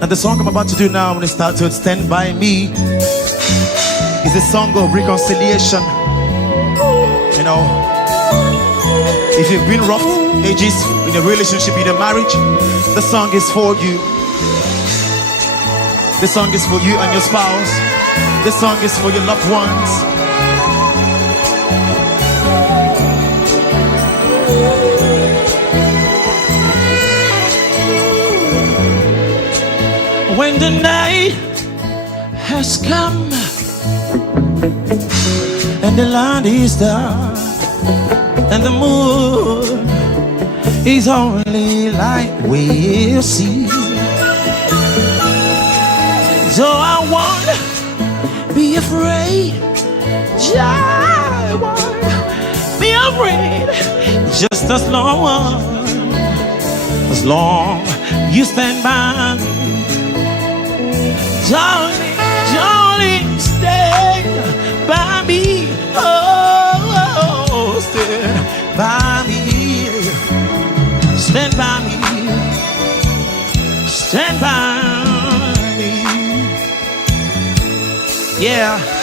And the song I'm about to do now, when it starts with Stand By Me, is a song of reconciliation. You know, if you've been rough ages in a relationship, in a marriage, the song is for you. The song is for you and your spouse. The song is for your loved ones. When the night has come and the land is dark and the moon is only light we'll see, so I won't be afraid. I won't be afraid. Just as long you stand by me. Darling, darling, stand by me. Oh, stand by me. Stand by me. Stand by me. Yeah.